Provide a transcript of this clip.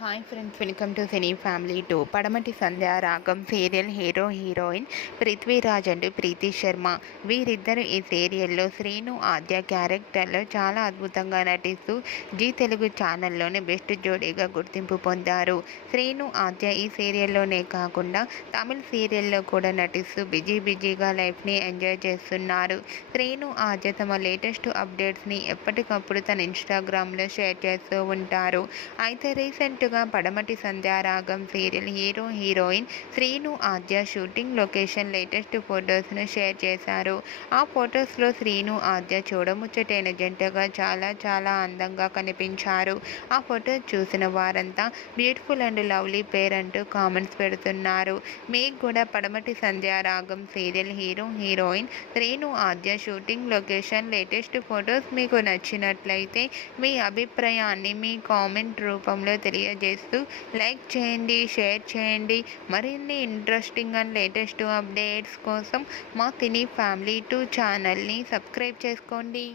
Hi friends, welcome to cine family 2. Padamati Sandhya Ragam serial hero heroine Prithviraj and Preethi Sharma. వీరిద్దరు ఈ సీరియల్లో శ్రీను ఆద్య క్యారెక్టర్లో చాలా అద్భుతంగా నటిస్తూ జీ తెలుగు ఛానల్లోనే బెస్ట్ జోడీగా గుర్తింపు పొందారు. శ్రీను ఆద్య ఈ సీరియల్లోనే కాకుండా తమిళ సీరియల్లో కూడా నటిస్తూ బిజీగా లైఫ్ని ఎంజాయ్ చేస్తున్నారు. శ్రీను ఆద్య తమ లేటెస్ట్ అప్డేట్స్ని ఎప్పటికప్పుడు తన ఇన్స్టాగ్రామ్లో షేర్ చేస్తూ ఉంటారు. అయితే రీసెంట్గా పడమటి Sandhyaragam serial hero heroine Srinu ఆద్య షూటింగ్ లొకేషన్ లేటెస్ట్ ఫొటోస్ను షేర్ చేశారు. ఆ ఫొటోస్లో శ్రీను ఆద్య చూడముచ్చటైన జంటగా చాలా అందంగా కనిపించారు. ఆ ఫొటోస్ చూసిన వారంతా బ్యూటిఫుల్ అండ్ లవ్లీ పేర్ అంటూ కామెంట్స్ పెడుతున్నారు. మీకు కూడా పడమటి Sandhyaragam serial hero heroine Srinu ఆద్య షూటింగ్ లొకేషన్ లేటెస్ట్ ఫొటోస్ మీకు నచ్చినట్లయితే మీ అభిప్రాయాన్ని మీ కామెంట్ రూపంలో తెలియజేస్తూ లైక్ చేయండి, షేర్ చేయండి. మరిన్ని ఇంట్రెస్టింగ్ అండ్ లేటెస్ట్ అప్డేట్స్ కోసం మా సినీ ఫ్యామిలీ 2 ఛానల్ని సబ్స్క్రైబ్ చేసుకోండి.